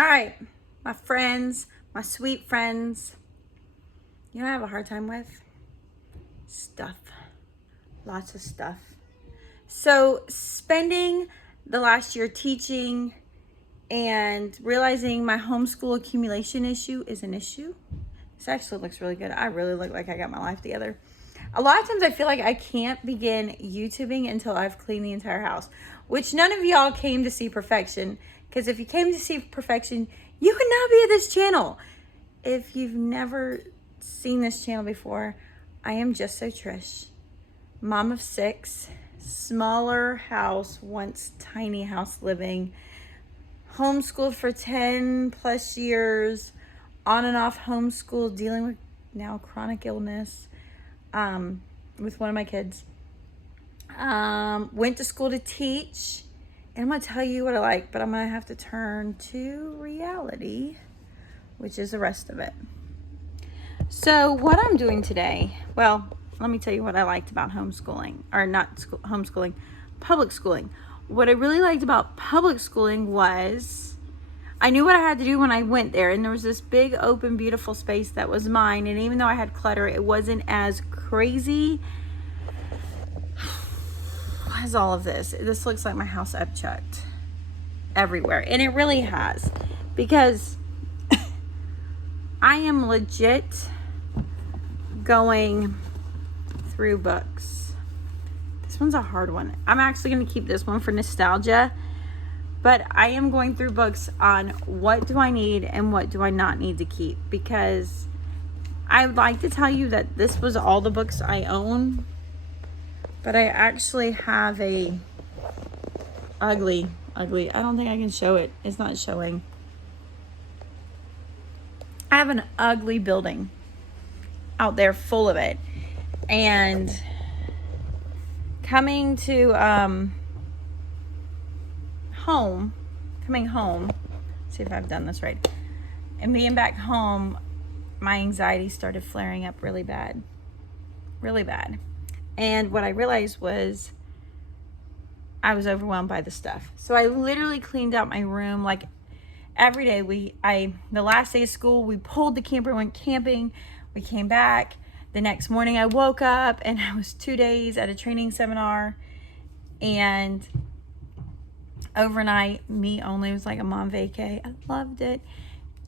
All right, my friends, my sweet friends. You know what I have a hard time with? Stuff. Lots of stuff. So, spending the last year teaching and realizing my homeschool accumulation issue is an issue. This actually looks really good. I really look like I got my life together. A lot of times I feel like I can't begin YouTubing until I've cleaned the entire house, which none of y'all came to see perfection. Because if you came to see perfection, you could not be at this channel. If you've never seen this channel before, I am Just So Trish, mom of 6, smaller house, once tiny house living, homeschooled for 10 plus years, on and off homeschool, dealing with now chronic illness with one of my kids. Went to school to teach. And I'm going to tell you what I like, but I'm going to have to turn to reality, which is the rest of it. So what I'm doing today, well, let me tell you what I liked about homeschooling, or not homeschooling, public schooling. What I really liked about public schooling was I knew what I had to do when I went there, and there was this big, open, beautiful space that was mine, and even though I had clutter, it wasn't as crazy as all of this. This looks like my house I've checked everywhere, and it really has, because I am legit going through books. This one's a hard one. I'm actually going to keep this one for nostalgia, but I am going through books on what do I need and what do I not need to keep, because I'd like to tell you that this was all the books I own, but I actually have a ugly, I don't think I can show it. It's not showing. I have an ugly building out there full of it. And coming home, see if I've done this right. And being back home, my anxiety started flaring up really bad. And what I realized was I was overwhelmed by the stuff. So I literally cleaned out my room like every day. The last day of school, we pulled the camper, went camping. We came back. The next morning I woke up and I was 2 days at a training seminar, and overnight, me only, was like a mom vacay. I loved it.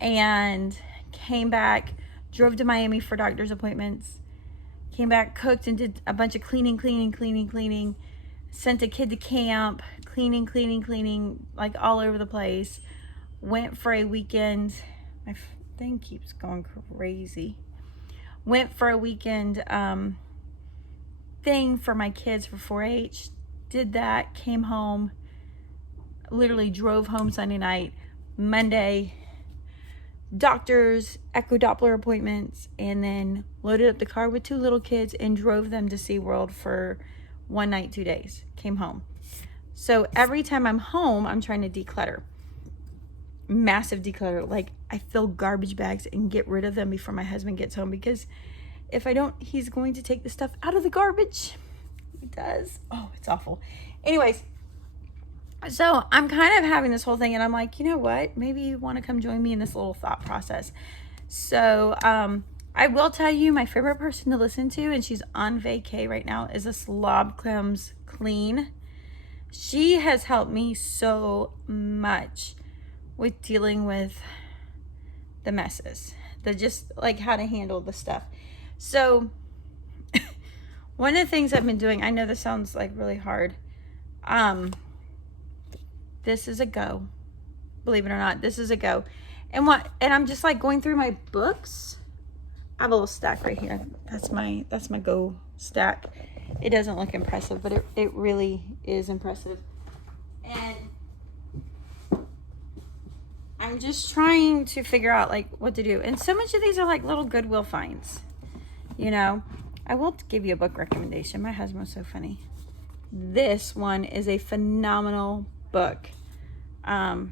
And came back, drove to Miami for doctor's appointments. Came back, cooked, and did a bunch of cleaning. Sent a kid to camp, cleaning, like all over the place. Went for a weekend. My thing keeps going crazy. Went for a weekend thing for my kids for 4-H. Did that, came home. Literally drove home Sunday night. Monday, doctors, echo Doppler appointments, and then loaded up the car with 2 little kids and drove them to SeaWorld for 1 night, 2 days. Came home. So every time I'm home, I'm trying to declutter. Massive declutter. Like, I fill garbage bags and get rid of them before my husband gets home, because if I don't, he's going to take the stuff out of the garbage. He does. Oh, it's awful. Anyways, so I'm kind of having this whole thing, and I'm like, you know what? Maybe you want to come join me in this little thought process. So I will tell you, my favorite person to listen to, and she's on vacay right now, is a Slob Clems Clean. She has helped me so much with dealing with the messes, just like how to handle the stuff. So one of the things I've been doing, I know this sounds like really hard. This is a go. Believe it or not, this is a go. And I'm just like going through my books. I have a little stack right here. That's my go stack. It doesn't look impressive, but it really is impressive. And I'm just trying to figure out like what to do. And so much of these are like little Goodwill finds. You know, I will give you a book recommendation. My husband was so funny. This one is a phenomenal book. I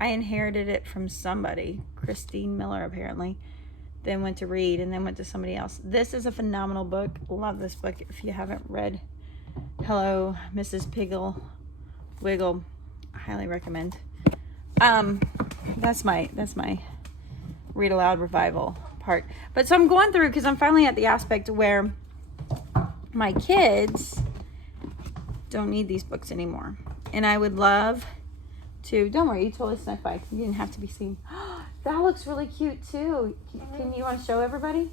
inherited it from somebody, Christine Miller apparently, then went to read, and then went to somebody else. This is a phenomenal book. Love this book. If you haven't read Hello, Mrs. Piggle Wiggle, I highly recommend. That's my read aloud revival part. But so I'm going through because I'm finally at the aspect where my kids don't need these books anymore. And I would love to, don't worry, you totally snuck by. You didn't have to be seen. That looks really cute too. Can you want to show everybody?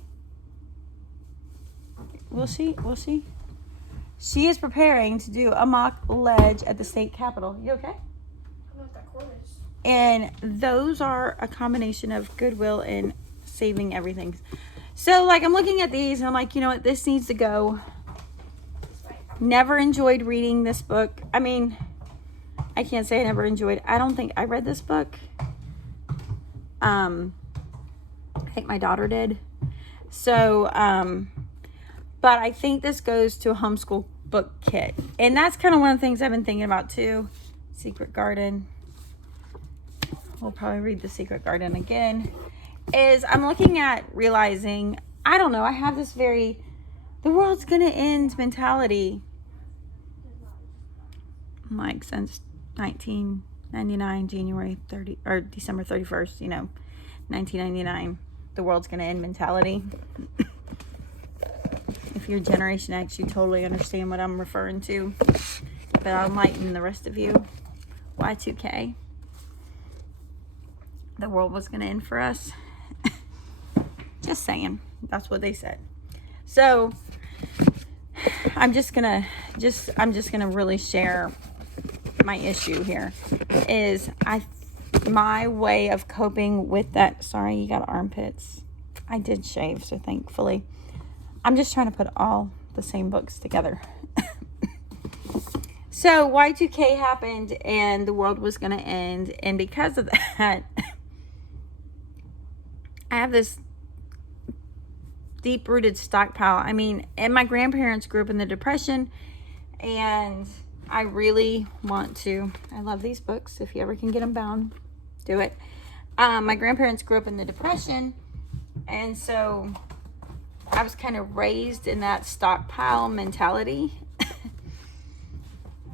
We'll see. She is preparing to do a mock ledge at the state capitol. You okay? I don't know what that cord is. And those are a combination of Goodwill and Saving Everything. So like I'm looking at these and I'm like, you know what, this needs to go. Never enjoyed reading this book. I mean, I can't say I never enjoyed. I don't think I read this book. I think my daughter did. So, but I think this goes to a homeschool book kit. And that's kind of one of the things I've been thinking about too. Secret Garden. We'll probably read The Secret Garden again. Is I'm looking at realizing, I don't know, I have this very, the world's gonna end mentality. Like since 1999, January 30 or December 31st, 1999, the world's gonna end mentality. If you're Generation X, you totally understand what I'm referring to. But I'll enlighten the rest of you. Y2K. The world was gonna end for us. Just saying. That's what they said. So I'm just gonna really share my issue here. Is my way of coping with that. Sorry, you got armpits. I did shave, so thankfully. I'm just trying to put all the same books together. So Y2K happened and the world was gonna end, and because of that, I have this deep-rooted stockpile. I mean, and my grandparents grew up in the Depression, and I really want to, I love these books. If you ever can get them bound, do it. My grandparents grew up in the Depression, and so I was kind of raised in that stockpile mentality.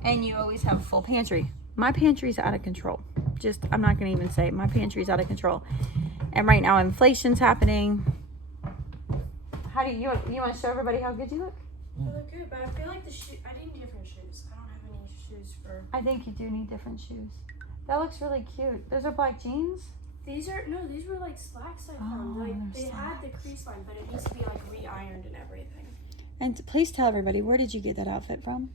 And you always have a full pantry. My pantry's out of control. I'm not gonna even say it. My pantry's out of control. And right now inflation's happening. How do you want to show everybody how good you look? I look good, but I feel like I need different shoes. I don't have any shoes for. I think you do need different shoes. That looks really cute. Those are black jeans? These were like slacks I found. Like they had the crease line, but it needs to be like re-ironed and everything. And please tell everybody, where did you get that outfit from?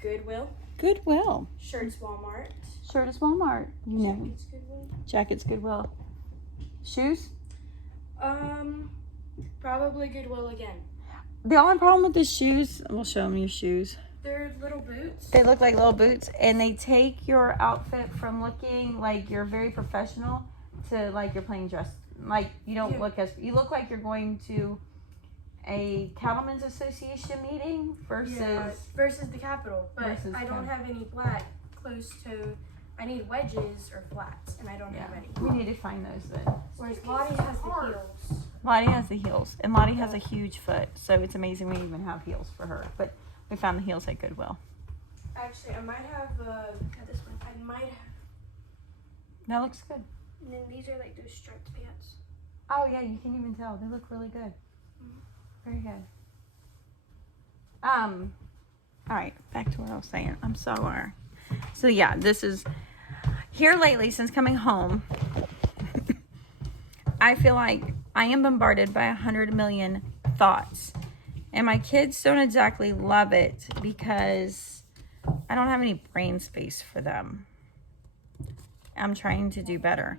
Goodwill. Goodwill. Shirts Walmart. Shirt is Walmart. You know. Jackets Goodwill. Jackets Goodwill. Shoes? Probably Goodwill again. The only problem with the shoes, we'll show them your shoes. They're little boots. They look like little boots, and they take your outfit from looking like you're very professional to like you're playing dress. Like you don't look you look like you're going to a Cattlemen's Association meeting versus the Capitol. But I don't have any black close to. I need wedges or flats, and I don't have any. We need to find those then. Whereas Lottie has the heels. Lottie has the heels, and Lottie has a huge foot, so it's amazing we even have heels for her. But we found the heels at Goodwill. Actually, I might have this one. I might have. That looks good. And then these are like those striped pants. Oh yeah, you can even tell. They look really good. Very good. All right, back to what I was saying. I'm sorry. So yeah, this is here lately since coming home. I feel like I am bombarded by 100 million thoughts, and my kids don't exactly love it because I don't have any brain space for them. I'm trying to do better.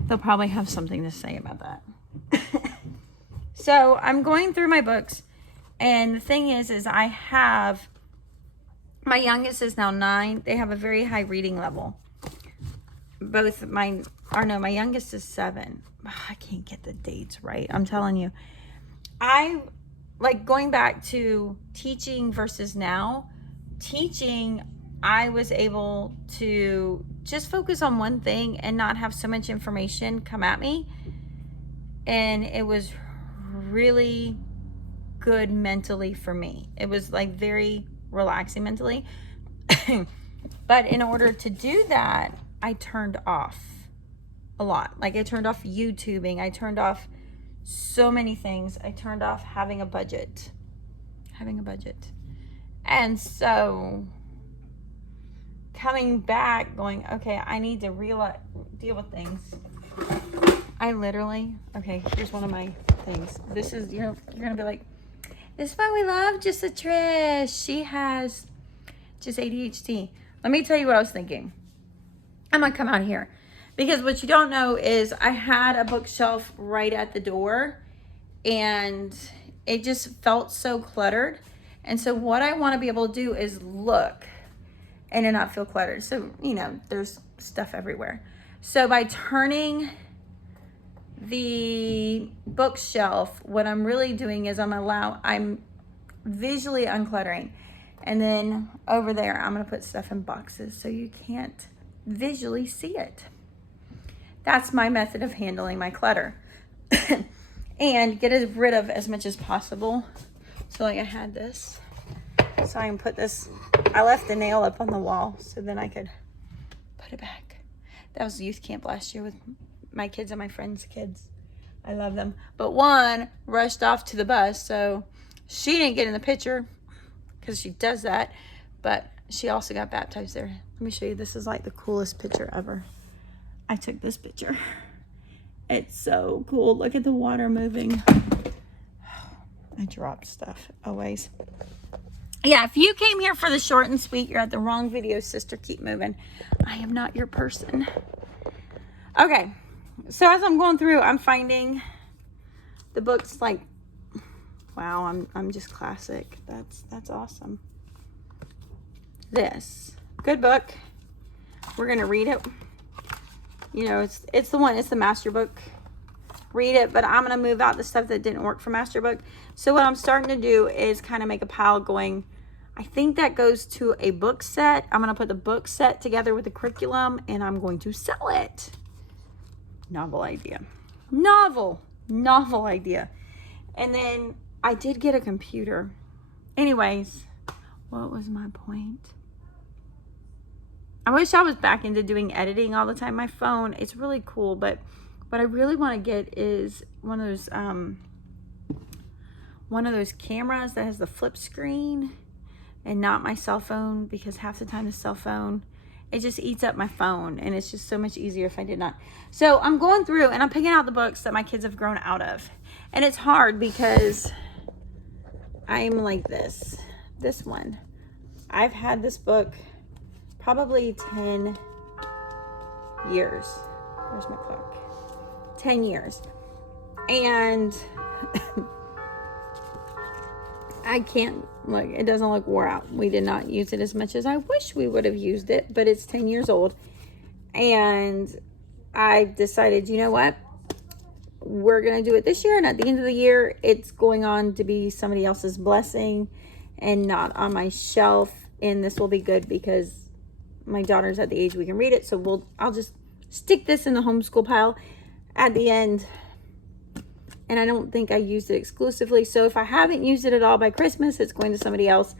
They'll probably have something to say about that. So I'm going through my books, and the thing is I have, my youngest is now 9. They have a very high reading level. My youngest is 7. I can't get the dates right. I'm telling you. I like going back to teaching versus now. Teaching, I was able to just focus on one thing and not have so much information come at me. And it was really good mentally for me. It was like very relaxing mentally. But in order to do that, I turned off. a lot. Like I turned off YouTubing. I turned off so many things. I turned off having a budget. And so coming back going, okay, I need to deal with things. I literally, okay, here's one of my things. This is, you're going to be like, this is why we love just a Trish. She has just ADHD. Let me tell you what I was thinking. I'm going to come out here. Because what you don't know is I had a bookshelf right at the door. And it just felt so cluttered. And so what I want to be able to do is look and to not feel cluttered. So, you know, there's stuff everywhere. So by turning the bookshelf, what I'm really doing is I'm visually uncluttering. And then over there, I'm going to put stuff in boxes so you can't visually see it. That's my method of handling my clutter. And get rid of as much as possible. So like I had this. So I can put this, I left the nail up on the wall so then I could put it back. That was youth camp last year with my kids and my friends' kids. I love them. But one rushed off to the bus, so she didn't get in the picture because she does that. But she also got baptized there. Let me show you. This is like the coolest picture ever. I took this picture. It's so cool. Look at the water moving. I dropped stuff always. Yeah, if you came here for the short and sweet, you're at the wrong video, sister. Keep moving. I am not your person. Okay, so as I'm going through, I'm finding the books like, wow, I'm just classic. That's awesome. This good book. We're gonna read it. You know, it's the master book. Read it, but I'm gonna move out the stuff that didn't work for master book. So what I'm starting to do is kind of make a pile going, I think that goes to a book set. I'm gonna put the book set together with the curriculum and I'm going to sell it. Novel idea. Novel idea. And then I did get a computer. Anyways, what was my point? I wish I was back into doing editing all the time. My phone, it's really cool, but what I really want to get is one of those cameras that has the flip screen and not my cell phone, because half the time the cell phone, it just eats up my phone and it's just so much easier if I did not. So I'm going through and I'm picking out the books that my kids have grown out of. And it's hard because I'm like this one. I've had this book probably 10 years. Where's my clock? 10 years. And I can't look, it doesn't look wore out. We did not use it as much as I wish we would have used it, but it's 10 years old. And I decided, you know what? We're going to do it this year. And at the end of the year, it's going on to be somebody else's blessing and not on my shelf. And this will be good because my daughter's at the age we can read it. So I'll just stick this in the homeschool pile at the end. And I don't think I used it exclusively. So if I haven't used it at all by Christmas, it's going to somebody else.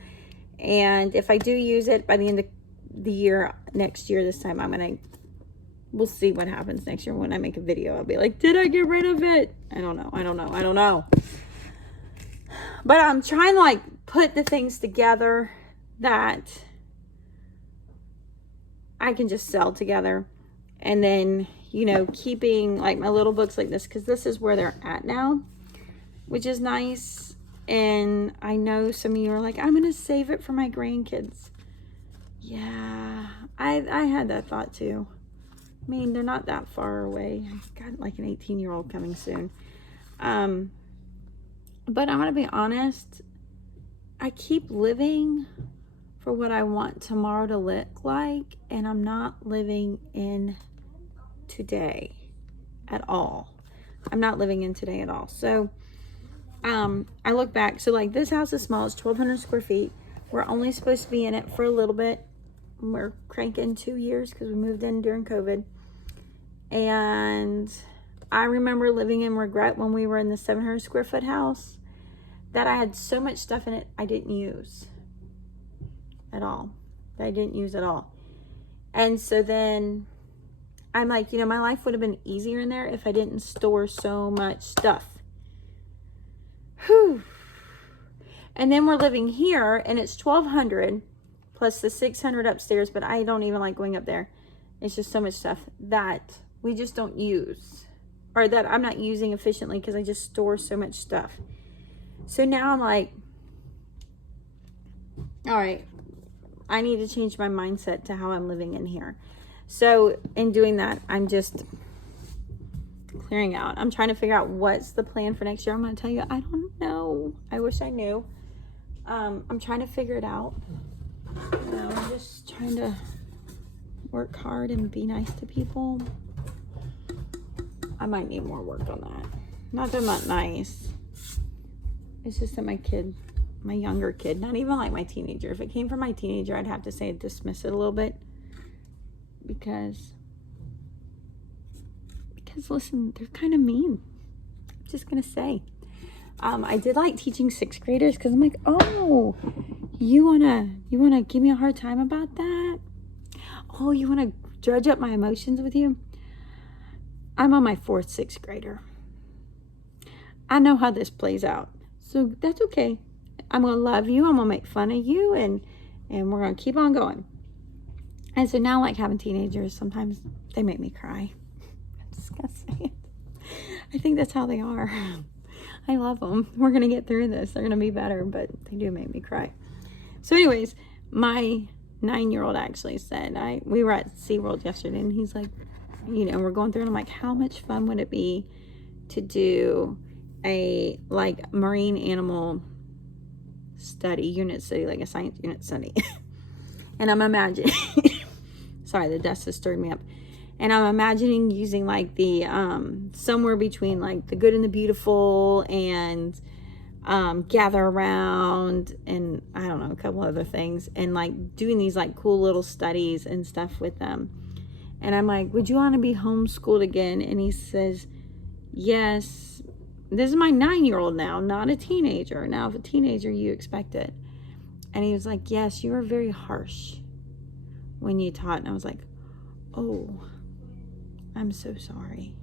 And if I do use it by the end of the year, next year, this time, we'll see what happens next year. When I make a video, I'll be like, did I get rid of it? I don't know. But I'm trying to like put the things together that I can just sell together. And then, you know, keeping like my little books like this, because this is where they're at now, which is nice. And I know some of you are like, I'm going to save it for my grandkids. Yeah, I had that thought too. I mean, they're not that far away. I've got like an 18-year-old coming soon. But I'm going to be honest. I keep living for what I want tomorrow to look like. And I'm not living in today at all. I'm not living in today at all. So, I look back. So like this house is small. It's 1,200 square feet. We're only supposed to be in it for a little bit. We're cranking 2 years because we moved in during COVID. And I remember living in regret when we were in the 700 square foot house that I had so much stuff in it I didn't use at all. And so then I'm like, you know, my life would have been easier in there if I didn't store so much stuff. Whew. And then we're living here, and it's $1,200 plus the $600 upstairs, but I don't even like going up there. It's just so much stuff that we just don't use, or that I'm not using efficiently because I just store so much stuff. So now I'm like, all right, I need to change my mindset to how I'm living in here. So in doing that, I'm just clearing out. I'm trying to figure out what's the plan for next year. I'm going to tell you, I don't know. I wish I knew. I'm trying to figure it out. You know, I'm just trying to work hard and be nice to people. I might need more work on that. Not that I'm not nice. It's just that my younger kid, not even like my teenager. If it came from my teenager, I'd have to say dismiss it a little bit. Because listen, they're kind of mean. I'm just going to say. I did like teaching 6th graders because I'm like, oh, you wanna give me a hard time about that? Oh, you wanna dredge up my emotions with you? I'm on my 4th 6th grader. I know how this plays out, so that's okay. I'm gonna love you. I'm gonna make fun of you, and we're gonna keep on going. And so now, like having teenagers, sometimes they make me cry. I'm just gonna say it. I think that's how they are. I love them. We're going to get through this. They're going to be better, but they do make me cry. So anyways, my 9-year-old actually said, we were at SeaWorld yesterday, and he's like, you know, we're going through, and I'm like, how much fun would it be to do a, like, marine animal unit study, like a science unit study? And I'm imagining, sorry, the dust has stirred me up. And I'm imagining using like the, somewhere between like the good and the beautiful and gather around and I don't know, a couple other things. And like doing these like cool little studies and stuff with them. And I'm like, would you want to be homeschooled again? And he says, yes. This is my 9-year-old now, not a teenager. Now, if a teenager, you expect it. And he was like, yes, you were very harsh when you taught. And I was like, oh, I'm so sorry.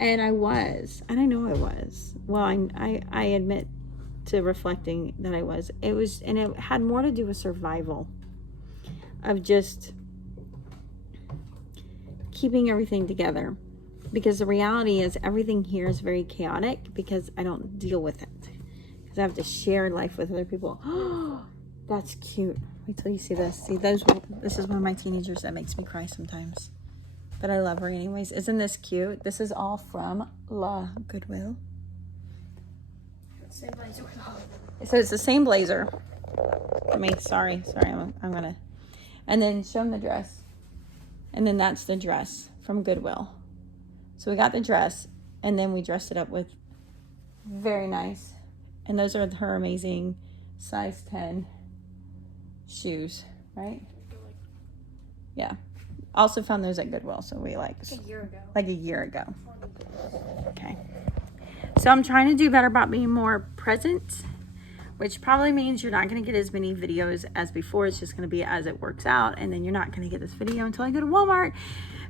And I was, and I know I was. Well, I admit to reflecting that I was. And it had more to do with survival, of just keeping everything together. Because the reality is everything here is very chaotic because I don't deal with it. Because I have to share life with other people. Oh, that's cute. Wait till you see this. See, this is one of my teenagers that makes me cry sometimes. But I love her anyways. Isn't this cute? This is all from La Goodwill. Same blazer with all. So it's the same blazer. Sorry. I'm gonna. And then show them the dress. And then that's the dress from Goodwill. So we got the dress, and then we dressed it up with very nice. And those are her amazing size 10 shoes, right? Yeah. Also found those at Goodwill, so we like a year ago. Like a year ago. Okay. So I'm trying to do better about being more present, which probably means you're not going to get as many videos as before. It's just going to be as it works out, and then you're not going to get this video until I go to Walmart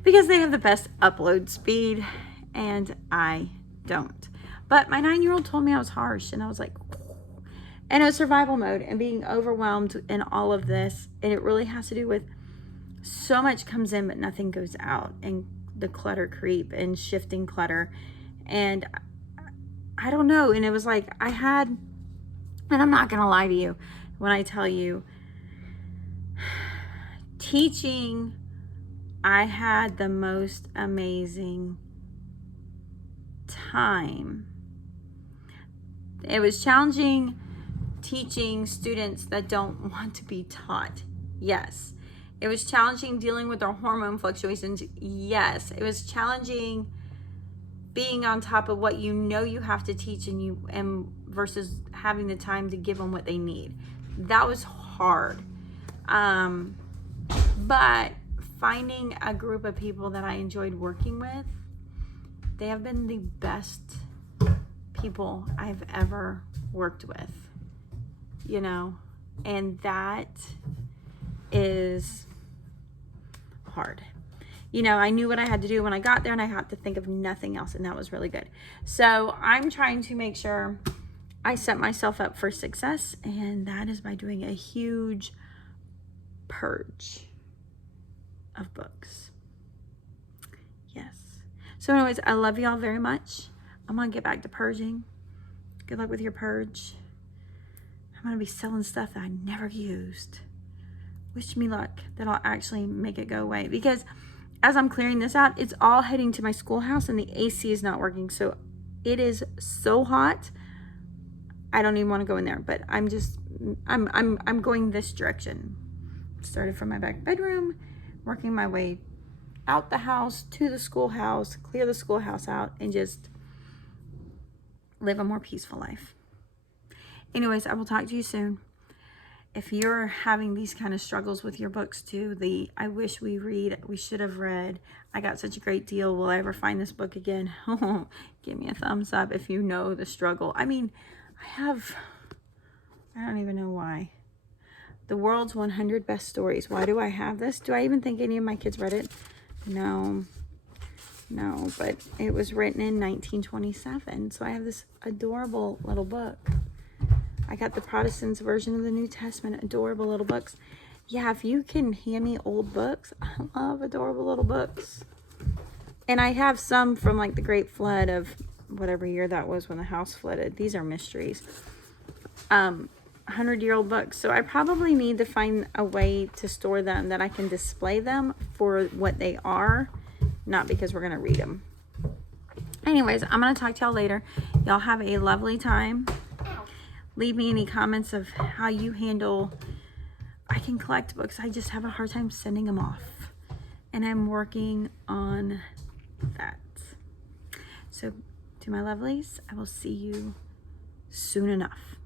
because they have the best upload speed, and I don't. But my 9-year-old told me I was harsh, and I was like, and it was survival mode and being overwhelmed in all of this, and it really has to do with so much comes in but nothing goes out, and the clutter creep and shifting clutter, and I don't know. And it was like and I'm not gonna lie to you when I tell you, teaching, I had the most amazing time. It was challenging teaching students that don't want to be taught. Yes. It was challenging dealing with their hormone fluctuations. Yes. It was challenging being on top of what you know you have to teach and versus having the time to give them what they need. That was hard. But finding a group of people that I enjoyed working with, they have been the best people I've ever worked with, you know, and that is hard. you know, I knew what I had to do when I got there, and I had to think of nothing else, and that was really good. So I'm trying to make sure I set myself up for success, and that is by doing a huge purge of books. Yes. So anyways, I love y'all very much. I'm gonna get back to purging. Good luck with your purge. I'm gonna be selling stuff that I never used. Wish me luck that I'll actually make it go away, because as I'm clearing this out, it's all heading to my schoolhouse and the AC is not working. So it is so hot. I don't even want to go in there, but I'm going this direction. Started from my back bedroom, working my way out the house to the schoolhouse, clear the schoolhouse out, and just live a more peaceful life. Anyways, I will talk to you soon. If you're having these kind of struggles with your books too, I wish we should have read, I got such a great deal, will I ever find this book again? Give me a thumbs up if you know the struggle. I mean, I don't even know why. The World's 100 Best Stories. Why do I have this? Do I even think any of my kids read it? No, but it was written in 1927. So I have this adorable little book. I got the Protestants' version of the New Testament. Adorable little books. Yeah, if you can hand me old books, I love adorable little books. And I have some from like the Great Flood of whatever year that was when the house flooded. These are mysteries. 100-year-old books. So I probably need to find a way to store them that I can display them for what they are, not because we're going to read them. Anyways, I'm going to talk to y'all later. Y'all have a lovely time. Leave me any comments of how you handle, I can collect books, I just have a hard time sending them off. And I'm working on that. So to my lovelies, I will see you soon enough.